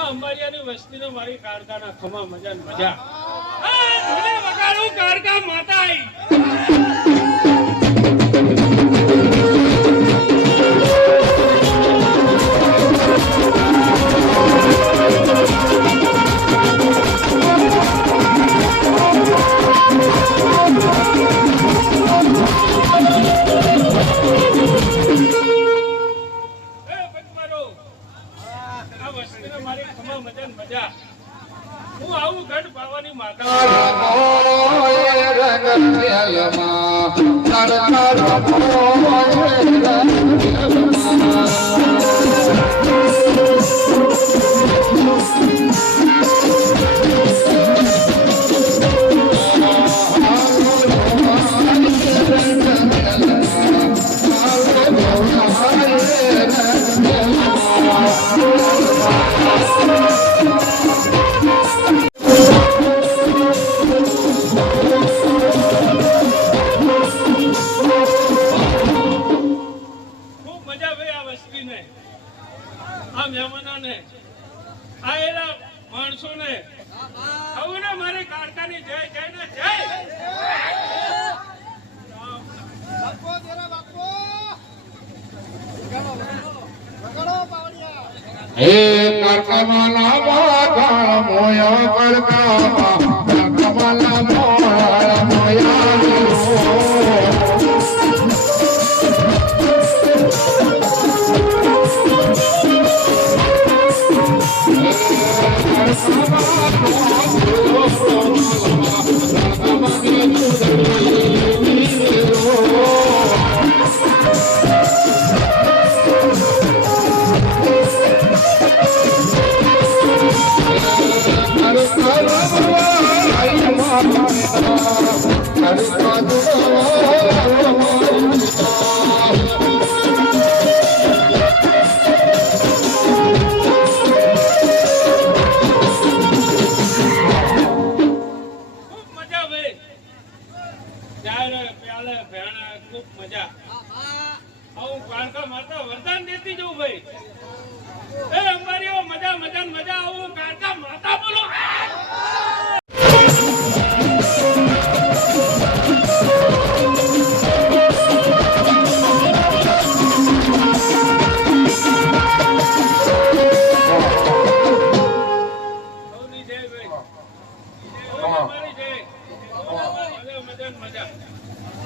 અંબારિયાની વસ્તીને મારી કારખાના ખમા મજા ને મજા વગાડું કારકા માતા હું આવું ગઢ પાવાની માતા હે કરકમલા બાગા મોયા કરકા કરકમલા મોયા વરદાન દેતી જવું ભાઈ એ અંબારીઓ મજા મજા મજા આવું કાકા માતા બોલો મજા